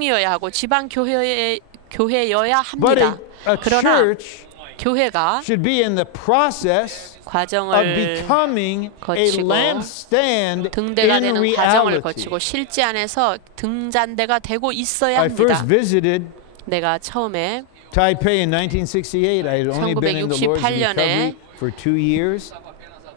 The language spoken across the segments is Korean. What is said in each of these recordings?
이어야 하고 지방 교회여야 But 합니다. a 그러나 church 교회가 should be in the process of 과정을 becoming a 거치고 lampstand 등대가 in 되는 과정을 reality. 거치고 실제 안에서 등잔대가 되고 있어야 I first 합니다. visited 내가 처음에 Taipei in 1968. I had only been in the Lord's 1968년에 recovery for 2 years.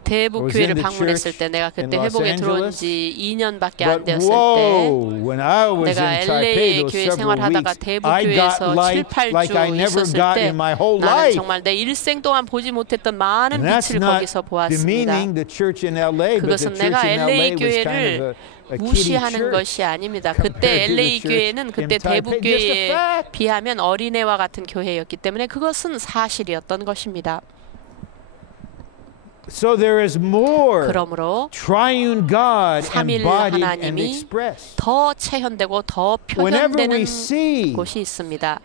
대북 was in 교회를 the 방문했을 church 때 내가 그때 in Los 회복에 들어온 Angeles. 지 2년밖에 안 But 되었을 때 whoa, when I was 내가 in Taipei LA의 those 교회 several 생활하다가 weeks, 대북 I got 교회에서 7, light like I 8주 never 있었을 got 때 in my whole 나는 life. 정말 내 일생 동안 보지 못했던 많은 And that's 빛을 not 거기서 보았습니다. demeaning the church in LA, but the 그것은 church 내가 in LA LA was kind 교회를 of a kiddie 무시하는 church. 것이 아닙니다. compared 그때 to the LA church 교회는 in 그때 Taipei. 대북 Just a 교회에 fact. 비하면 어린애와 같은 교회였기 때문에 그것은 사실이었던 것입니다. So there is more 그러므로 triune God 삼일 embodied and 하나님이 expressed. 더 체현되고 더 Whenever 표현되는 we see 곳이 있습니다.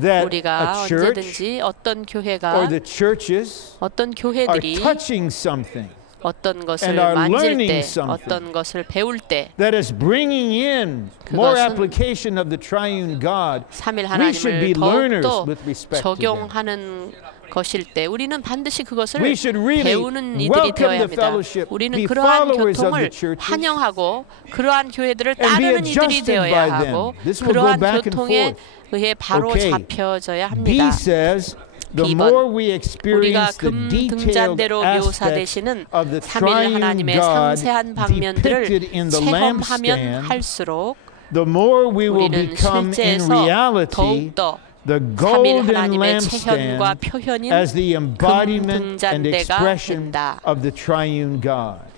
that 우리가 a church 언제든지 어떤 or 교회가 the churches 어떤 are 교회들이 touching something 어떤 것을 and are 만질 learning 때 something 어떤 것을 배울 때 that is bringing in more 그것은 application of the triune God, 삼일 we should be 하나님을 learners 더욱더 with respect to them. 적용하는 것일 때 우리는 반드시 그것을 We should really 배우는 이들이 welcome 되어야 the 합니다. fellowship, 우리는 be 그러한 followers of 교통을 the churches, 환영하고 그러한 교회들을 and be 따르는 이들이 adjusted 되어야 by 하고 them. This will go 그러한 back and 교통에 forth. 의해 바로 Okay. 잡혀져야 B 합니다. says the B번, more we 우리가 experience the 금 detailed 등잔대로 aspects 묘사되시는 of the 삼일 triune 하나님의 God 상세한 방면들을 depicted in the 체험하면 lampstand, 할수록 the more we will 우리는 become in 실제에서 reality 더욱더 the 삼일 golden 하나님의 체현과 lampstand 표현인 as the 금 embodiment and 등잔대가 expression 된다. of the triune God.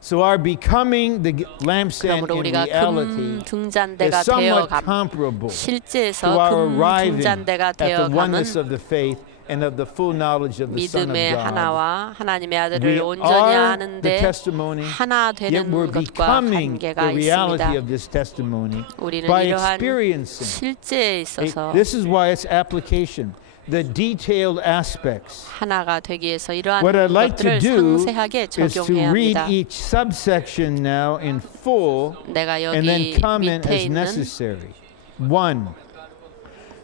So our becoming the lampstand 그러므로 in 우리가 금 reality 등잔대가 is somewhat 되어감, comparable to 실제에서 our 금 arriving 등잔대가 at the 되어감은 oneness of the faith and of the full knowledge of the Son of 믿음의 God. 하나와 하나님의 We 아들을 온전히 are the 아는데 testimony, 하나 yet 되는 we're 것과 becoming 관계가 the reality 있습니다. of this testimony 우리는 by 이러한 experiencing. 실제에 있어서 This is why it's application, the detailed aspects. 하나가 되기 위해서 이러한 What I'd like to 것들을 do 상세하게 is to 적용해야 read 합니다. each subsection now in full 내가 and then 여기 comment 밑에 as 있는 necessary. 1.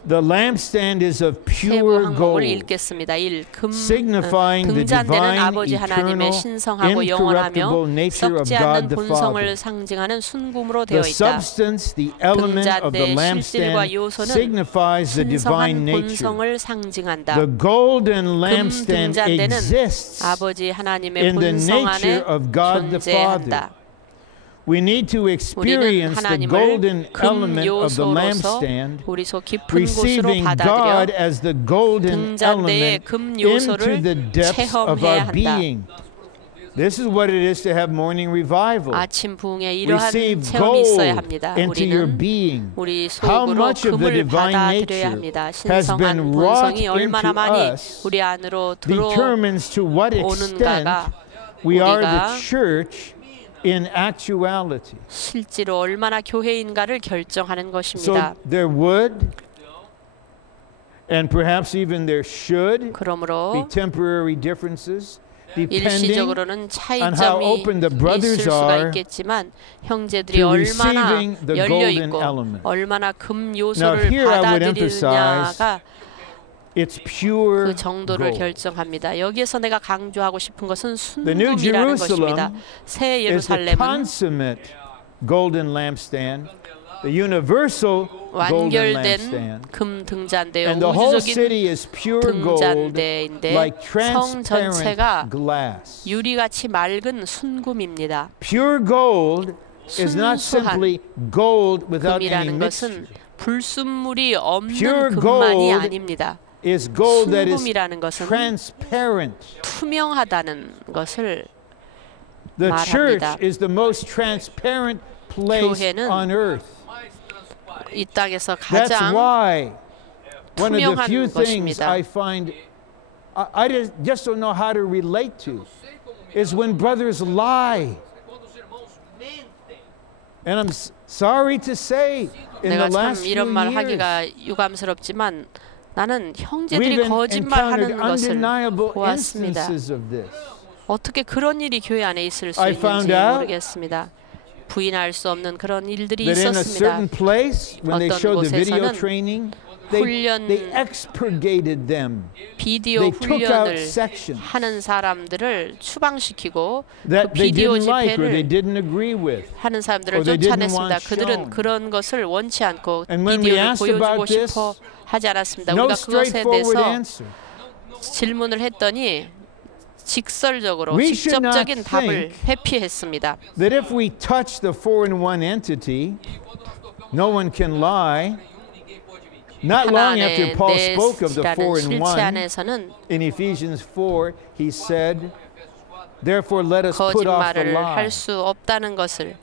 The lampstand is of 세부 pure 항목을 gold, 읽겠습니다. 1. signifying the 등잔대는 divine, 아버지 하나님의 eternal, 신성하고 영원하며 incorruptible nature of 썩지 않는 God the 본성을 Father. 상징하는 순금으로 되어 The 있다. substance, the element of the 등잔대의 실질과 lampstand 요소는 signifies the divine 신성한 nature. 본성을 상징한다. The golden 금 lampstand 등잔대는 exists 아버지 하나님의 in the 본성 nature 안에 of God the Father. 존재한다. We need to 우리는 experience the 하나님을 golden 금 element of the 요소로서 lampstand, 우리 속 깊은 곳으로 receiving God 받아들여 as the golden 등잔대의 element 금 into 요소를 the depths of 체험해야 our 한다. being. This is what it is to have morning revival. 아침 부흥에 이러한 Receive 체험이 있어야 gold 합니다. into your 우리는 being. 우리 How 속으로 much of the 금을 divine 받아들여야 nature 합니다. has 신성한 been wrought 본성이 얼마나 into 많이 us 우리 안으로 determines to what extent 들어오는가가 we are 우리가 the church in actuality. 실제로 얼마나 교회인가를 결정하는 So 것입니다. there would, and perhaps even there should, be 그러므로 temporary differences depending 일시적으로는 on how 차이점이 open the brothers 있을 수가 are 있겠지만 형제들이 to 얼마나 receiving the 열려 golden 있고 element. 얼마나 금 Now 요소를 here I would emphasize 받아들이느냐가 it's pure 그 정도를 gold. 결정합니다. 여기에서 내가 강조하고 싶은 것은 The New 순금이라는 것입니다. Jerusalem 새 is the 예루살렘은 consummate golden lampstand, the universal golden 완결된 lampstand. 금 등잔대요. And the whole 우주적인 city is pure gold, 등잔대인데 like 성 전체가 transparent glass. 유리같이 맑은 순금입니다. Pure gold is not simply gold without any 금이라는 mixture. 것은 불순물이 없는 Pure 금만이 gold 아닙니다. is gold that is 순금이라는 것은 transparent. 투명하다는 것을 The 말합니다. church is the most transparent place 교회는 on earth. 이 땅에서 That's 가장 why one of the 투명한 few things 것입니다. I find I just don't know how to relate to is when brothers lie. And I'm sorry to say, in the 내가 참 last few 이런 말 years, 하기가 유감스럽지만 나는 we've 형제들이 encountered 거짓말하는 것을 undeniable 보았습니다. instances of this. 어떻게 그런 일이 교회 안에 있을 수 I 있는지 found out 모르겠습니다. 부인할 수 없는 그런 일들이 that in a 있었습니다. certain place, when they 어떤 showed the video 곳에서는 training, 훈련 they expurgated them. 비디오 They took out 훈련을 sections 하는 사람들을 추방시키고 그 that they 비디오 didn't like or they 집회를 didn't agree with. 하는 사람들을 or they didn't 쫓아냈습니다. want 그들은 shown. 그런 것을 원치 않고 And when we 비디오를 asked 보여주고 about this, 싶어 하지 않았습니다. No 우리가 그것에 straightforward 대해서 answer. 질문을 했더니 직설적으로 We should not 직접적인 답을 think 회피했습니다. That if we touch the 4-in-1 entity, no one can lie. Not long after 하나의 Paul spoke of the 넷이라는 실체 4-in-1, 안에서는 in Ephesians 4, he said, Therefore let us put off the 거짓말을 lie. 할 수 없다는 것을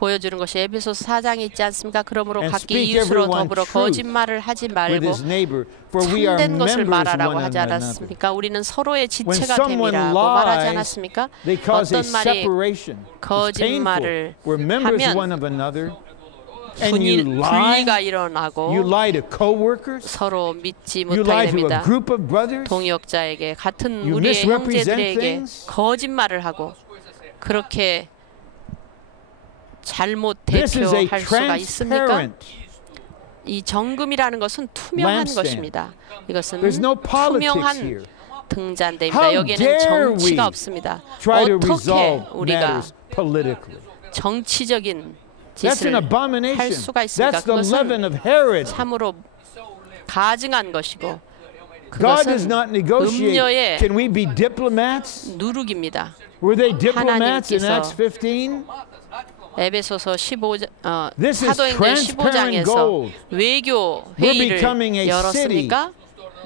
보여주는 것이 에베소서 4장에 있지 않습니까? 그러므로 And 각기 speak 이웃으로 everyone 더불어 truth 거짓말을 하지 with 말고 his neighbor, for we are 참된 것을 members 말하라고 one 하지 of another. 않았습니까? 우리는 서로의 When 지체가 someone 됨이라고 말하지 lies, 않았습니까? they cause a 어떤 말이 separation. It's painful. 거짓말을 We're members 하면 one of another. And you 분리가 lie. 일어나고 You lie to co-workers. 서로 믿지 You 못하게 lie to a 됩니다. group of brothers. 동역자에게 같은 You 우리의 misrepresent 형제들에게 things. 거짓말을 하고 그렇게 잘못 This is a 대표할 수가 있습니까? transparent. 이 정금이라는 것은 투명한 lampstand. 것입니다. 이것은 There's no politics 투명한 here. 등잔대입니다. How 여기에는 dare we 정치가 없습니다. Try to 어떻게 resolve 우리가 matters politically. 정치적인 That's an 짓을 할 abomination. 수가 있습니까? That's the 그것은 leaven of Herod. 참으로 가증한 것이고 God does 그것은 not negotiate. 음녀의 Can we be diplomats? 누룩입니다. Were they diplomats in 하나님께서 Acts 15? 에베소서 15장 This is 사도행전 transparent 15장에서 gold. 외교 We're 회의를 becoming a city 열었습니까?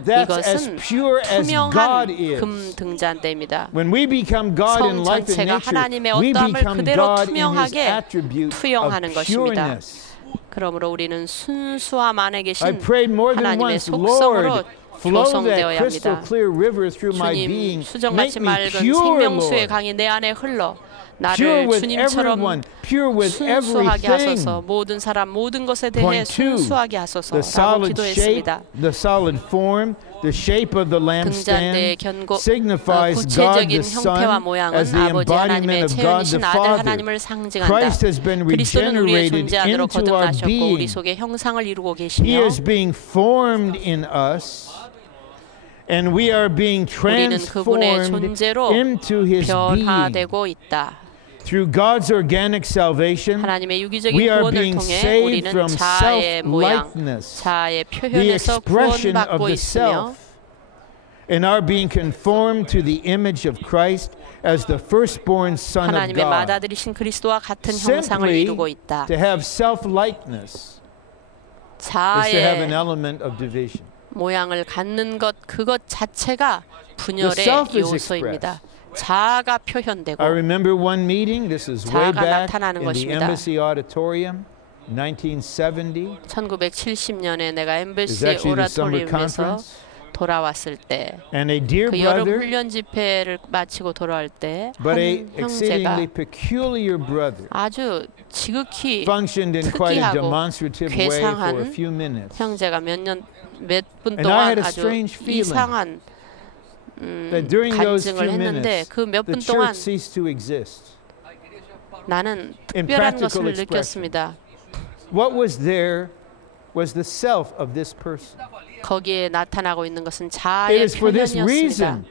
that's as 이것은 pure as God 투명한 is. 금 등잔대입니다. When we become God in 성 life and 전체가 nature, 하나님의 we 어떠함을 become 그대로 God in His 투명하게 attribute 투영하는 of 것입니다. pureness. 그러므로 우리는 순수함 안에 I 계신 prayed more than 하나님의 once, 속성으로 Lord, flow that 조성되어야 crystal 합니다. clear river through my being. 주님 Make 수정같이 me 맑은 pure, 생명수의 Lord. 강이 내 안에 흘러 Pure 나를 with 주님처럼 everyone, pure with 순수하게 everything. 하소서. 모든 사람 모든 것에 대해 Point two, 순수하게 the 하소서라고 solid shape, 기도했습니다. the solid form, the shape of the 등잔대의 lampstand 견고 signifies God 구체적인 the 형태와 Son 모양은 as the 아버지 embodiment 하나님의 of God the 채연이신 아들 Father. 하나님을 상징한다. Christ has been 그리스도는 우리의 regenerated 존재 안으로 into our 거듭나셨고 being. 우리 속에 형상을 이루고 He 계시며 is being formed in us, and we are being 우리는 그분의 transformed 존재로 into His being. 변화되고 있다. Through God's organic salvation, 하나님의 유기적인 we are 구원을 being 통해 saved 우리는 from 자아의 모양, self-likeness, 자아의 the 표현에서 expression of 구원받고 the 있으며 self, and are being conformed to the image of Christ as the firstborn Son of 하나님의 God. 맏아들이신 그리스도와 같은 형상을 Simply 이루고 있다. to have self-likeness is to have an 자아의 element of division. 모양을 갖는 것 그것 자체가 The 분열의 self is 요소입니다. 자아가 표현되고 I remember one meeting, this is way 자아가 back 나타나는 in the 것입니다. Embassy Auditorium, 1970. 1970년에 내가 It was 엠베시 actually the summer 오라토리움에서 conference. 돌아왔을 때, And a dear 그 여름 brother, 훈련 집회를 마치고 돌아올 때 but a 한 형제가 exceedingly peculiar brother, 아주 지극히 functioned in quite a 특이하고 demonstrative way for a 괴상한 few minutes. 형제가 몇 분 And I had 동안 a 아주 strange feeling 이상한 That during those 간증을 few 했는데 minutes, 그 몇 the 분 동안 church ceased to exist. 나는 In 특별한 practical 것을 expression. 느꼈습니다. What was there was the self of this person. 거기에 나타나고 있는 것은 It 자아의 is for this 표현이었습니다. reason,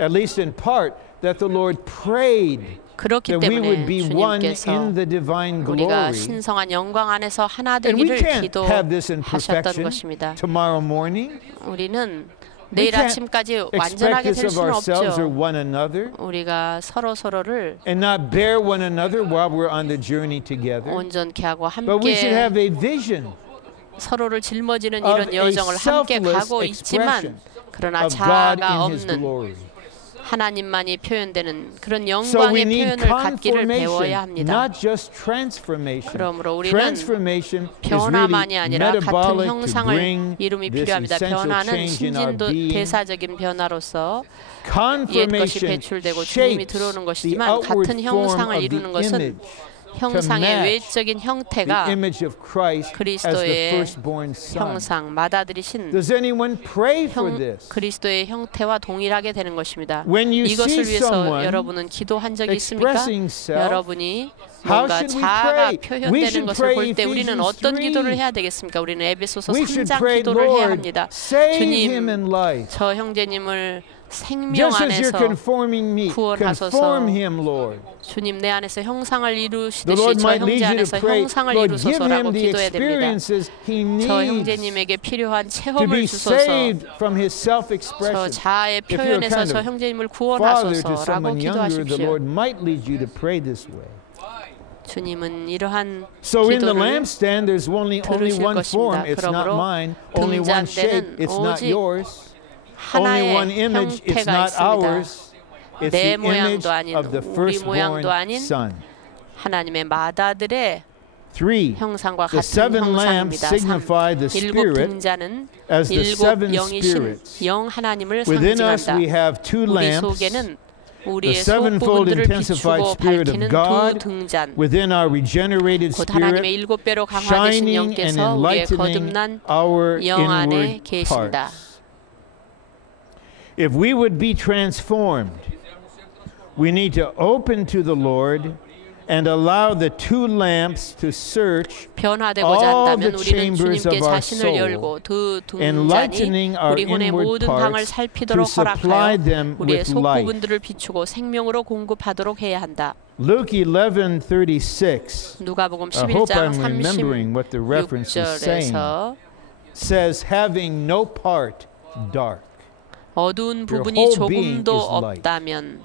at least in part, that the Lord prayed 그렇기 that we would 때문에 be one 주님께서 in the divine 우리가 glory. 신성한 영광 안에서 하나 And we 되기를 can't have this in 기도하셨던 perfection 것입니다. tomorrow morning. 우리는 We 내일 can't 아침까지 expect 완전하게 this 될 of 수는 ourselves or 없죠. one another, 우리가 서로를 and not bear one another while we're on the journey together. 온전케 하고 But we should 함께 have a vision 서로를 짊어지는 of 이런 a 여정을 함께 selfless 가고 있지만 expression 그러나 of God 자아가 in His 없는 glory. 하나님만이 표현되는 그런 So we 영광의 need 표현을 갖기를 배워야 conformation, 합니다. not just transformation. 그러므로 우리는 Transformation is 변화만이 really 아니라 같은 metabolic to 형상을 bring 이름이 this 필요합니다. essential 변화는 change in our 신진도 being. 대사적인 변화로서 옛 것이 Confirmation 배출되고 주님이 shapes 들어오는 the 것이지만 outward 같은 form 형상을 of 이루는 the 것은 image. 형상의 match 외적인 the 형태가 image of Christ as the 그리스도의 firstborn son. 형상, 맏아들이신 Does anyone pray for this? 그리스도의 형태와 동일하게 되는 것입니다. When you 이것을 see 위해서 someone 여러분은 기도한 적이 있습니까? expressing self, 여러분이 how 뭔가 should we 자아가 pray? We 표현되는 should 것을 pray 볼 때 우리는 Ephesians 어떤 3. 기도를 해야 되겠습니까? 우리는 에베소서 We should 3장 pray, 기도를 해야 Lord, 합니다. save him 주님, in life. 저 형제님을 생명 Just as you're 안에서 conforming me, 구원하소서. conform him, Lord. 주님 내 안에서 형상을 The 이루시듯이 Lord 저 might 형제 lead you 안에서 to pray, 형상을 Lord, give 이루소서라고 him the 기도해야 됩니다. experiences he 저 needs 형제님에게 필요한 to 체험을 be 주소서. saved from his 저 self-expression. 자아의 If you're 표현에서 kind 저 of 형제님을 father to 구원하소서라고 someone younger, the 기도하십시오. Lord might lead you to pray this way. 주님은 이러한 So in the 기도를 lampstand, there's only 들으실 one form. 것입니다. It's not 그러므로 mine. Only one 등잔대는 shape. It's not 오직 yours. Only one 하나의 image. It's 형태가 not 있습니다. ours. It's 내 the image 모양도 아닌 of the 우리 firstborn 모양도 아닌 son. 하나님의 맏아들의 3. 형상과 The 같은 seven lamps 형상입니다. signify the 일곱 Spirit 등잔은 as the 일곱 seven 영이신 spirits. 영 하나님을 Within us 상징한다. we have two 우리 lamps. 속에는 The 우리의 속 sevenfold 부분들을 intensified 비추고 Spirit of 밝히는 두 God 등잔. within our regenerated 곧 하나님의 spirit, 일곱 배로 강화되신 shining and 영께서 우리의 enlightening 거듭난 our 영 안에 inward 계신다. parts. If we would be transformed, we need to open to the Lord and allow the two lamps to search 변화되고자 all 한다면 the 우리는 chambers 주님께 of our 자신을 soul, 열고 두 등잔이 enlightening our 우리 혼의 inward 모든 방을 parts to 살피도록 supply 허락하여 them 우리의 with 속 life. 부분들을 비추고 생명으로 공급하도록 해야 한다. Luke 11:36. 누가복음 I hope 11장 I'm remembering what the reference is saying. 36절에서 Says having no part dark. 어두운 부분이 whole being 조금도 is light. 없다면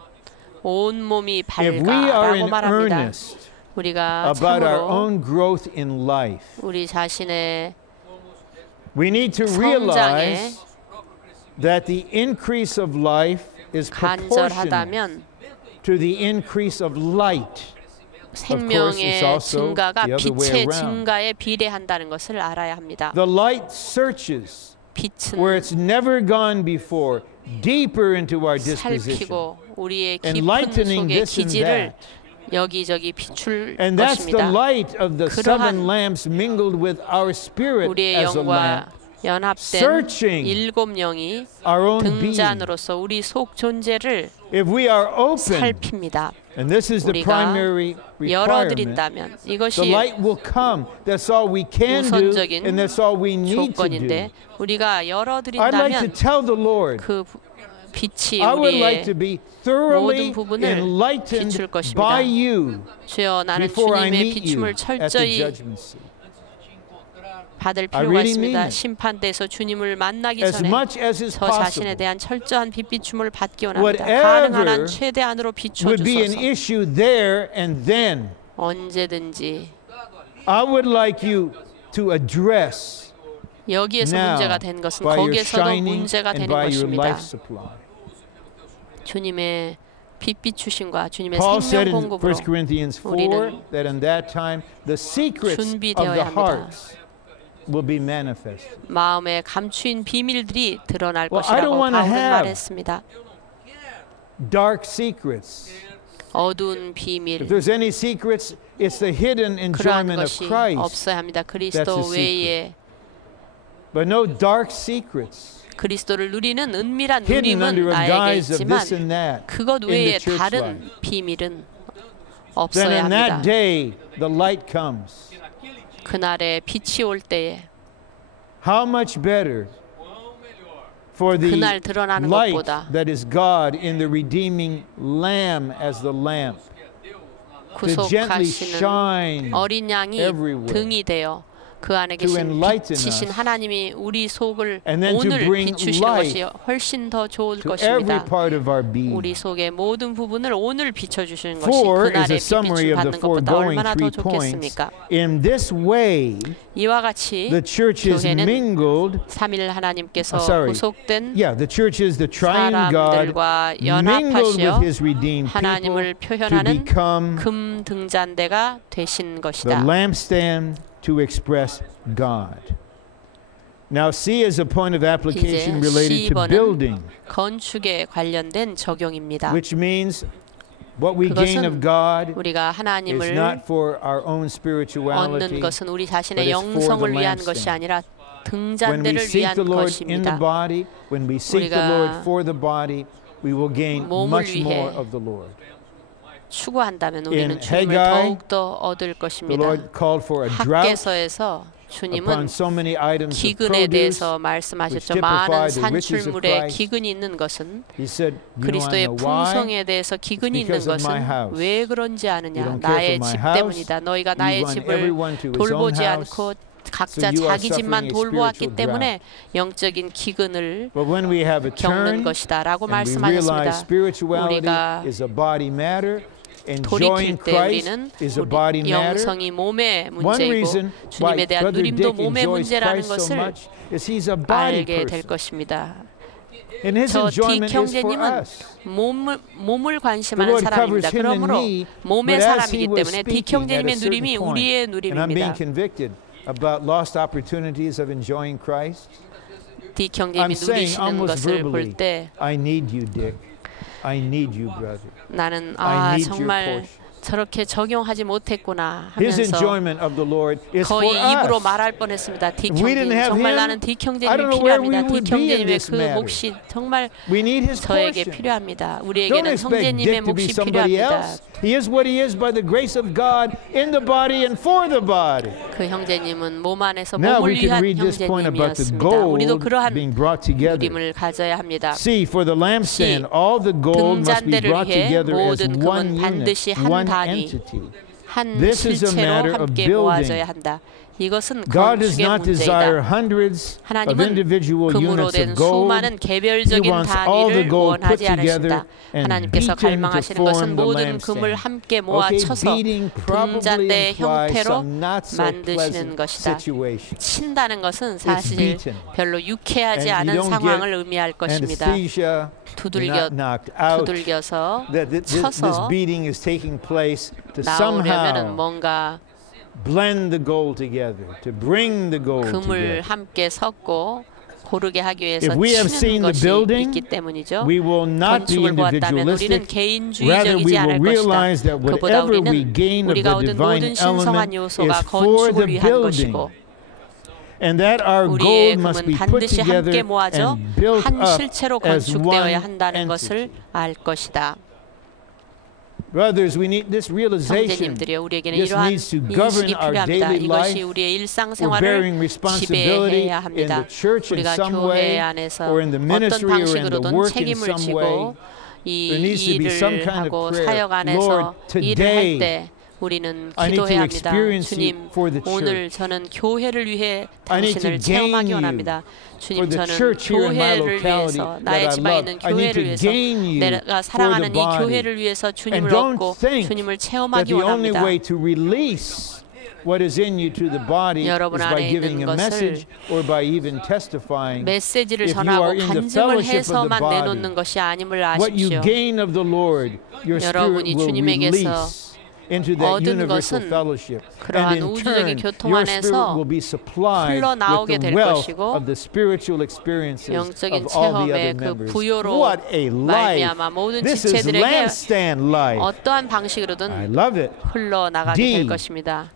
온 몸이 If we are 밝아라고 in 말합니다. earnest 우리가 about our 참으로 own growth in life, 우리 자신의 we need to 성장에 realize that the increase of life is proportional 간절하다면 to the increase of light. 생명의 it's also 증가가 the other way 빛의 around. 증가에 비례한다는 것을 알아야 합니다. The light searches where 빛은 it's never gone before, deeper into our disposition, 살피고 우리의 깊은 enlightening 속의 this and 기질을 that. 여기저기 비출 And that's the 것입니다. light of the seven 그러한 lamps mingled with our spirit 우리의 as a 영과 lamp, 연합된 searching 일곱 영이 our own being. 등잔으로서 우리 속 존재를 If we are open, 살핍니다. and this is the 우리가 primary requirement, 열어드린다면 the 이것이 light will come. That's all we can do, 우선적인 and that's all we need to do. 조건인데 우리가 I'd like to 열어드린다면 tell the Lord, 그 빛이 I would like 우리의 to be thoroughly 모든 부분을 enlightened 비출 것입니다. by you 주여 나는 before I 주님의 meet you 비춤을 at the 철저히 judgment seat. 받을 I 필요가 really 있습니다. mean it. 심판대에서 주님을 만나기 As 전에 much as is 저 자신에 possible, 대한 철저한 빛비춤을 받기 원합니다. Whatever 가능한 한 최대한으로 would be an 비춰주소서. issue there and then. 언제든지 I would like you to address 여기에서 now 문제가 된 것은 by your 거기에서도 shining 문제가 and 되는 by your 것입니다. life supply. 주님의 빛 비추심과 주님의 Paul said 생명 in 1 공급으로 Corinthians 4 우리는 that in that time the secrets of 준비되어야 the 합니다. hearts will be manifested. 마음에 감추인 비밀들이 드러날 Well, I don't 것이라고 wanna 바울은 have 말했습니다. Dark secrets. 어두운 If 비밀 there's any secrets, it's the hidden 그러한 enjoyment of 것이 Christ. 없어야 합니다. That's 그리스도 the secret. 외에 But no dark secrets 그리스도를 누리는 은밀한 hidden under 누림은 a 나에게 guise of 있지만 this and that 그것 in the 외에 church 다른 life. 비밀은 Then 없어야 in 합니다. that day the light comes. 그날에 빛이 올 때에 How much better for the 그날 드러나는 light 것보다 that is God in the redeeming Lamb as the lamp to gently 구속하시는 shine 어린 양이 everywhere. 등이 되어 그 안에 To 계신 enlighten 빛이신 us. 하나님이 우리 속을 And then to 오늘 bring 비추시는 light 것이 훨씬 더 좋을 to every 것입니다. part of our being. 우리 속의 모든 부분을 오늘 비춰주시는 것이 Four is 그날의 a summary 빛빛을 of the 받는 것보다 foregoing 얼마나 더 three points. 좋겠습니까? In this way, 이와 같이 the church is 교회는 mingled. 삼일 하나님께서 sorry. 구속된 Yeah, the church is the triune God 사람들과 mingled with 연합하시어 His redeemed people 하나님을 to 표현하는 become 금 등잔대가 되신 the 것이다. lampstand to express God. Now, C is a point of application 이제 related to C번은 building, 건축에 관련된 적용입니다. which means What we gain of 그것은 God 우리가 is 하나님을 not for our own spirituality. 얻는 것은 우리 but 자신의 it's for 영성을 the 위한 lampstand. 것이 아니라 When we 등잔대를 seek 위한 the Lord in the 것입니다. body, when we seek the 우리가 Lord for the body, we will gain 몸을 much more 위해 of the Lord. 추구한다면 우리는 In 주님을 Haggai, 더욱더 얻을 The 것입니다. Lord called for a drought 학개서에서 upon 주님은 so many items of 기근에 produce. 대해서 which 말씀하셨죠. typify 많은 the riches of 산출물에 Christ. 기근이 있는 것은 He said, "You know, I 그리스도의 know why. 풍성에 대해서 기근이 있는 because of my 것은 house. 왜 그런지 You 아느냐. don't care 나의 for my 집 house. 때문이다. 너희가 You 나의 want 집을 everyone to his own 돌보지 house. 않고 각자 So you are 자기 집만 suffering a 돌보았기 spiritual 때문에 영적인 기근을 But when we have a 겪는 turn 것이다 라고 and we realize 말씀하셨습니다. spirituality 우리가 is a body matter, 돌이킬 enjoying 때 Christ 우리는 is a body 우리 matter. 영성이 몸의 One 문제이고 reason why 주님에 대한 Brother 누림도 Dick 몸의 enjoys 문제라는 Christ so 것을 much is he's a body 알게 될 person. 것입니다. And his 저 딕 enjoyment is for 형제님은 us. 몸을 The 관심하는 Lord covers 사람입니다. him and 그러므로 me, 몸의 but as he 사람이기 was 때문에 딕 speaking at a 형제님의 certain 누림이 point, 우리의 and I'm being 누림입니다. convicted about lost opportunities of enjoying Christ. 딕 I'm 형제님이 saying 누리시는 almost 것을 볼 verbally, 때 I need you, Dick. I need you, brother. 나는 I need your 정말 portion. 저렇게 적용하지 못했구나 His 하면서 enjoyment of the Lord is for 거의 입으로 us. 말할 뻔했습니다. 딕 If we didn't 형제님 have 정말 him, 나는 딕 I don't 형제님이 know where we 필요합니다. would 딕 be in 형제님의 this 그 matter. 몫이 정말 We need his 저에게 portion. 필요합니다. Don't 우리에게는 expect 형제님의 Dick to be 몫이 somebody 필요합니다. else. He is what he is by the grace of God in the body and for the body. 그 형제님은 몸 안에서 Now 몸을 we can 위한 read this point about the 형제님이었습니다. 우리도 gold 그러한 being brought together. 누림을 가져야 합니다. See, for the lampstand, all the gold must be 등잔대를 brought 위해 together as 모든 one 금은 unit, 반드시 한 one 단위, entity. 한 This is a 실체로 matter of 함께 building. 모아져야 한다. 이것은 God does 건축의 not desire 문제이다. hundreds of 하나님은 individual 금으로 units 된 of gold. 수많은 He 개별적인 wants all the 단위를 gold put 원하지 together 않으신다. and 하나님께서 beaten to 갈망하시는 것은 form the 모든 금을 lampstand. 함께 모아 Okay, 쳐서 beating probably 등잔대의 implies 형태로 some not so 만드시는 pleasant 것이다. situation. 친다는 것은 사실 beaten. 별로 유쾌하지 And you 않은 don't 상황을 get 의미할 것입니다. Anesthesia, you're not knocked out. 두들겨서 That this 쳐서 beating is taking place to 나오려면은 somehow 뭔가 blend the gold together, to bring the gold 금을 together. 함께 섞고 고르게 하기 위해서 If we have seen 치는 the 것이 building, 있기 때문이죠. we will not be 건축을 보았다면 우리는 individualistic. Rather, we 개인주의적이지 will 않을 realize 것이다. that 그보다 whatever we 우리는 gain of 우리가 the 얻은 divine 모든 신성한 element 요소가 is for 건축을 the 위한 building. 것이고 And that our 우리의 gold must 금은 be put 반드시 together 함께 모아져 and built 한 up 실체로 as 건축되어야 one 한다는 것을 entity. 알 것이다. Brothers, we need this realization. 형제님들이여, 우리에게는 This 이러한 needs to govern 인식이 our 필요합니다. daily 이것이 life. 우리의 We're 일상생활을 bearing responsibility 지배해야 in 합니다. the church in 우리가 some 교회 way, 안에서 or in the 어떤 ministry, or in the 방식으로든 work in 책임을 some way. 지고 There 이 needs to be some 일을 kind of 하고 prayer. 사역 안에서 Lord, 일을 할 today 때 우리는 I need to 기도해야 합니다. experience you 주님, for the 오늘 church. 저는 교회를 위해 I need to 당신을 gain 체험하기 you 원합니다. for 주님, the 저는 church here in my 교회를 locality 위해서 that 나의 I 집안에 love. 있는 I need 교회를 to 위해서 gain you 내가 for the 사랑하는 이 body. 교회를 위해서 And 주님을 don't 얻고 think 주님을 that 체험하기 the only 원합니다. way to release what is in you to the body is 여러분 by 안에 giving 있는 a message or by even testifying. 메시지를 If you 전하고 are in the 간증을 fellowship of the 해서만 body, 내놓는 것이 아님을 what you 아십시오. gain of the Lord, your spirit 여러분이 will 주님에게서 release into that 얻은 universal 것은 fellowship. 그러한 And in 우주적인 turn, 교통 your spirit 안에서 will be supplied 흘러나오게 with the 될 wealth 것이고 of the spiritual experiences 영적인 of all the other 체험의 그 members. 부요로 What a life! 말미암아 모든 This is 지체들에게 lampstand life. 어떠한 I 방식으로든 love it. 흘러나가게 D. 될 것입니다.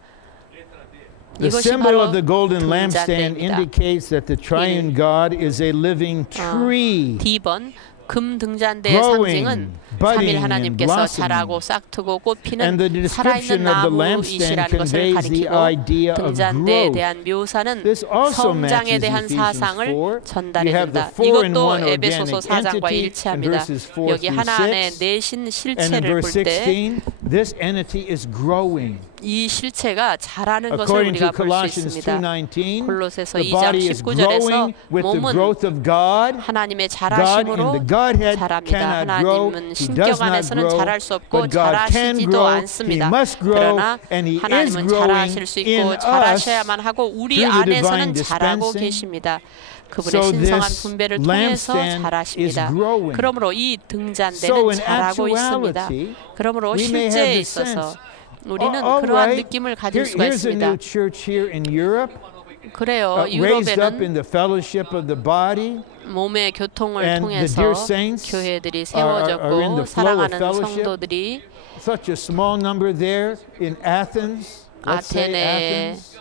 The 이것이 symbol 바로 of the golden lampstand 등잔대입니다. indicates that the triune God is a living tree. D번 금 등잔대의 growing, 상징은 budding, 3일 and 하나님께서 blossoming. 자라고 싹트고 And 꽃피는 the description 살아있는 of the lampstand 나무이시라는 것을 conveys the 가리키고 idea of 등잔대에 growth. 대한 묘사는 This also 성장에 matches 대한 Ephesians 사상을 4. You have the 전달해준다. 4-in-1 이것도 organic 에베소서 4장과 entity in 일치합니다. verses 4 여기 through 하나 안에 6. 내신 And in 실체를 verse 볼 때 16, this entity is growing. 이 실체가 자라는 것을 According to 우리가 볼 수 Colossians 있습니다. 2:19, 골로새서 the 2장 body is 19절에서 growing with the 몸은 growth of God. 하나님의 God in 자라심으로 the Godhead 자랍니다. cannot grow. 하나님은 He 신격 does not 안에서는 grow. 자랄 수 없고 But God can 자라시지도 grow. He 않습니다. must grow. 그러나 And He is 하나님은 growing 자라실 수 in 있고 us 자라셔야만 하고 우리 through the 안에서는 divine 자라고 dispensing. 계십니다. 그분의 So 신성한 this 분배를 통해서 lampstand is 자라십니다. growing. 그러므로 이 So 등잔대는 in 자라고 있습니다. actuality, 그러므로 we may have 실제에 the 있어서 sense, 우리는 all 그러한 right, 느낌을 가질 수가 here's a 있습니다. new church here in Europe, 그래요. raised up 유럽에는 in the fellowship of the body. 몸의 교통을 And the 통해서 dear saints 교회들이 are in the 세워졌고 flow of 살아가는 fellowship. 성도들이 Such a small number there in Athens. Let's say Athens.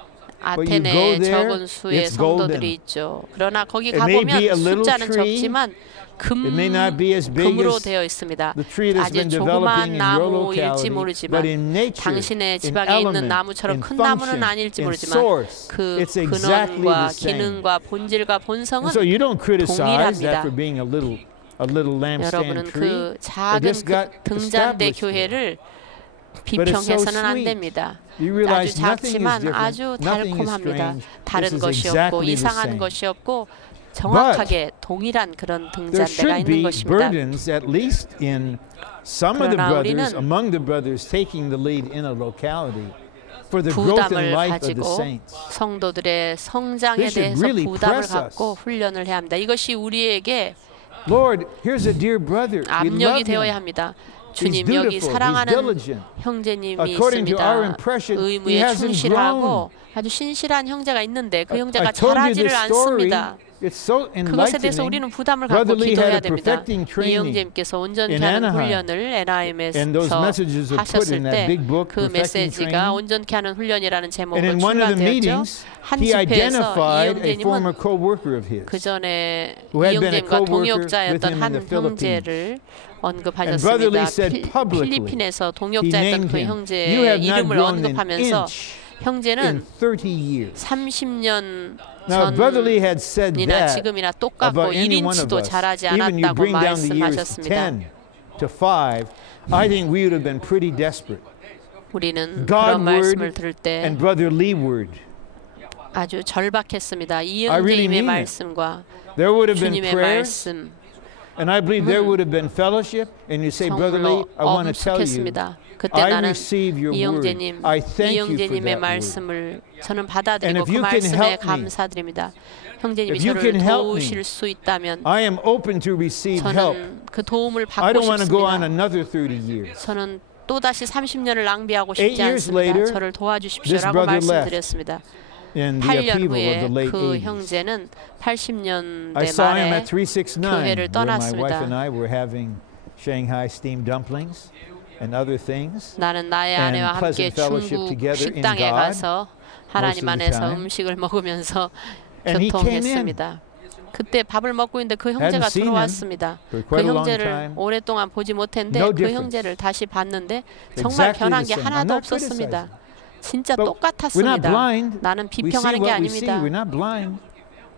But you go 아테네 there, 적은 수의 it's golden. 성도들이 있죠. 그러나 거기 It may be a 가보면 little 숫자는 tree. 적지만 It may not be as big 금으로 as 되어 있습니다. the tree that's 아주 been 조그마한 developing in your 나무일지 locality, 모르지만 but in nature, 당신의 in 지방에 있는 element, 나무처럼 in 큰 나무는 function, 아닐지 in 모르지만 source, 그 it's exactly 근원과 the same. 기능과 본질과 본성은 And so you don't criticize 동일합니다. that for being a little lampstand 여러분은 tree. 그 It 작은 just got 등잔대 established there. 교회를 But it's so 비평해서는 안 sweet. 됩니다. You 아주 realize nothing is 작지만 different, 아주 nothing is 달콤합니다. strange. This 다른 is 것이 없고 exactly the 이상한 same. 것이 없고 정확하게 동일한 그런 There 등잔대가 should 있는 be 것입니다. burdens, at least in some of the 그러나 brothers, 우리는 among the brothers taking the lead in a locality, for the growth and 부담을 life of the 가지고 saints. 성도들의 성장에 This should 대해서 really 부담을 press 갖고 us. 훈련을 해야 합니다. 이것이 우리에게 Lord, here's a dear brother. We 압력이 love 되어야 him. 합니다. He's 주님 여기 dutiful. He's 사랑하는 diligent. 형제님이 According to our 있습니다. impression, he 의무에 hasn't 충실하고 아주 신실한 형제가 있는데 그 형제가 I told you 잘하지를 this story. 않습니다. It's so 그것에 대해서 enlightening. 우리는 부담을 갖고 Brother Lee 기도해야 had a 됩니다. perfecting 이 training 형제님께서 온전케 in 하는 Anaheim. 훈련을 And those NIM에서 messages are put 하셨을 in that big 때 book, 그 Perfecting 메시지가 Training. 온전케 하는 훈련이라는 And 제목으로 in one of the 출간되었죠. meetings, 한 he 집회에서 이 identified a former 형제님은 co-worker of his. 그 전에 who 이 had been a 형제님과 co-worker with 동역자였던 him in 한 the Philippines. 형제를 And Brother 언급하셨습니다. Lee said publicly, 필리핀에서 he 동역자였던 named 그 him. You 형제의 have not 이름을 grown an 언급하면서 inch in 형제는 30 years. 30년 Now, Brother Lee had said 전이나 that 지금이나 똑같고 about any one of 1인치도 us. 자라지 Even you 않았다고 bring down the years 말씀하셨습니다. 10 to 5, I think we would have been pretty desperate. 우리는 God 그런 말씀을 word 들을 때 and Brother Lee word. 아주 절박했습니다. 이 I really 형제님의 mean it. 말씀과 There would have been 주님의 prayers, 말씀 and I believe there would have been fellowship. And you say, Brother Lee, 정말로 I want to tell you, 엄숙했습니다. 그때 I 나는 receive your 이 word. 형제님, I thank 이 you for 형제님의 that word. 말씀을 저는 And 받아들이고 if 그 you can 말씀에 help me, 감사드립니다. 형제님이 if you 저를 can help me, 도우실 수 있다면 I am open to receive help. 저는 그 도움을 I 받고 don't want to go on 싶습니다. another 30 years. 저는 또다시 30년을 낭비하고 8 싶지 years 않습니다. later, 저를 this 도와주십시오라고 brother left 말씀드렸습니다. In the 8년 upheaval of the 후에 late 그 80s. 형제는 I 80년대 saw him 말에 at 369, 교회를 where my wife 떠났습니다. and I were having Shanghai steamed dumplings and other things. 나는 나의 and 아내와 함께 pleasant fellowship 중국 together in 식당에 God 가서 하나님 most of the 안에서 time. 음식을 먹으면서 And he came in 교통했습니다. 그때 밥을 먹고 있는데 그 Hadn't 형제가 seen him 들어왔습니다. for 그 quite a long 형제를 time. 오랫동안 보지 못했는데 No 그 difference. 형제를 다시 봤는데 정말 Exactly 변한 the 게 same. I'm 하나도 not 없었습니다. criticizing. 진짜 But we're not 똑같았습니다. blind. 나는 We see 비평하는 게 what we see. 아닙니다. We're not blind.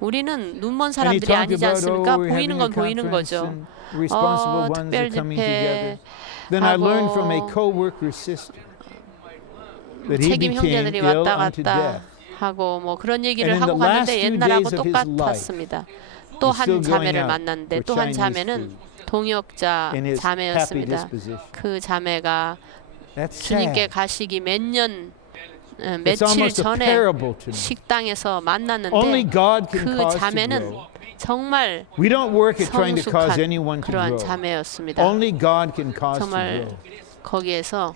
우리는 눈먼 And he 사람들이 talked 아니지 about, 않습니까? we're 보이는 having 건 a 보이는 conference 거죠. and responsible ones are 특별 coming together. 집회 Then I learned from a 하고 co-worker sister that he 책임 became 형제들이 ill 왔다 unto 갔다 death. 하고 뭐 그런 얘기를 And in 하고 the last 갔는데 few 옛날하고 days of his 똑같았습니다. 또 he's still 한 going 자매를 out 만났는데 for 또 한 Chinese 자매는 food 동역자 in his happy 자매였습니다. disposition. 그 자매가 That's 주님께 sad. 가시기 It's 며칠 almost a 전에 parable to me. 식당에서 Only 만났는데 God can 그 cause to 자매는 grow. 정말 We don't work at trying to cause 성숙한 anyone to 그러한 grow. 자매였습니다. Only God can cause to 정말 grow. 거기에서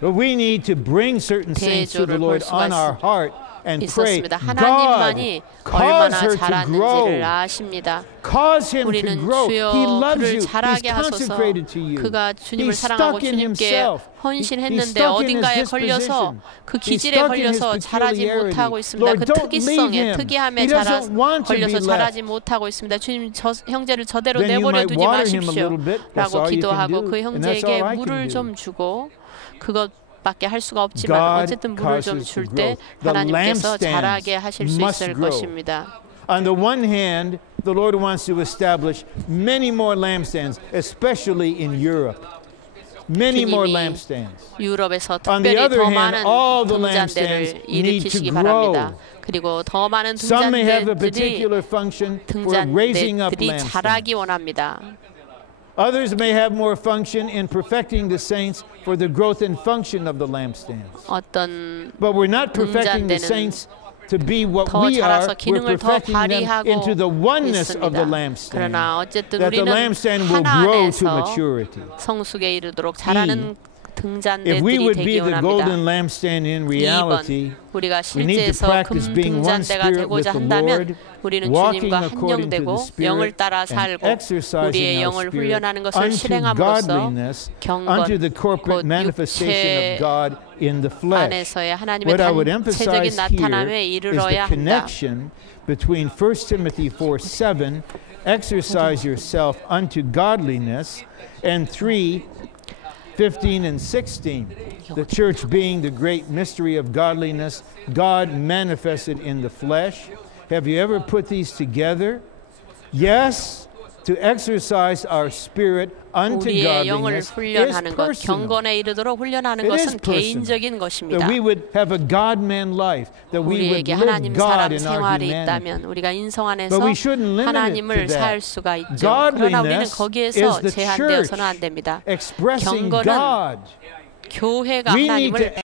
But we need to bring certain saints to the 대조를 Lord 볼 수가 on our heart and pray, 있었습니다. God, 하나님만이 cause 얼마나 her to 잘하는지를 grow. 아십니다. Cause him to 우리는 grow. 주여 He loves 그를 you. He's 자라게 하소서. consecrated to you. 그가 주님을 He's 사랑하고 stuck in 주님께 himself. He's 헌신했는데 stuck in his 어딘가에 걸려서 disposition. 그 He's 기질에 stuck in his 걸려서 자라지 peculiarity. 못하고 있습니다. Lord, 그 don't leave 특이성에 him. 특이함에 He doesn't want to be 걸려서 left. 자라지 못하고 있습니다. 주님 형제를 저대로 Then you 내버려 might 두지 water him a 마십시오. little bit. That's 라고 all you can 기도하고 do. 그 And that's 형제에게 all I can 물을 do. 좀 주고 그것밖에 할 수가 없지만 God 어쨌든 물을 좀 causes 줄 to 때 grow. The 하나님께서 lampstands 자라게 하실 수 must 있을 grow. 것입니다. On the one hand, the Lord wants to establish many more lampstands, especially in Europe. Many more 주님이 lampstands. 유럽에서 On the 특별히 other 더 hand, 많은 all the 등잔대를 lampstands need to 일으키시기 grow. 바랍니다. 그리고 더 많은 Some may have a 등잔대들이 particular function for raising up 등잔대들이 lampstands. 자라기 원합니다. Others may have more function in perfecting the saints for the growth and function of the lampstands. 어떤 But we're not perfecting the 등잔대는 saints to be what 더 we are. 자라서 We're 기능을 더 perfecting them 발휘하고 into the oneness of the 있습니다. lampstand. 그러나 어쨌든 That the 우리는 lampstand will 하나 grow to 안에서 maturity. 성숙에 이르도록 자라는 If we 금잔대들이 would 되기 be the golden 원합니다. lampstand in reality, 2번, 우리가 we need to 실제에서 practice 금 being one 등잔대가 spirit with 되고자 the 한다면 Lord, 우리는 walking 주님과 according to the 한영되고 Spirit, 영을 따라 and 살고 exercising 우리의 our 영을 spirit 훈련하는 것을 unto 실행함으로써 godliness, 경건, unto the corporate 곧 manifestation 육체 of God in the flesh. 안에서의 하나님의 What I would 단체적인 emphasize here 나타남에 is the 이르러야 한다. connection between 1 Timothy 4:7, exercise yourself unto godliness, and 3:15 and 16. The church being the great mystery of godliness, God manifested in the flesh. Have you ever put these together? Yes, to exercise our spirit unto 우리의 영을 godliness is 훈련하는 것, personal. 경건에 이르도록 훈련하는 It is 것은 personal. 개인적인 것입니다. That we would have a God-man life, that we would 우리에게 live 하나님 God 사람 in our 생활이 humanity. 있다면 우리가 인성 안에서 But we shouldn't limit it 하나님을 to that. 살 수가 있죠. 그러나 우리는 Godliness 거기에서 is the 제한되어서는 안 church 됩니다. expressing 경건은 God. 교회가 We need 하나님을 to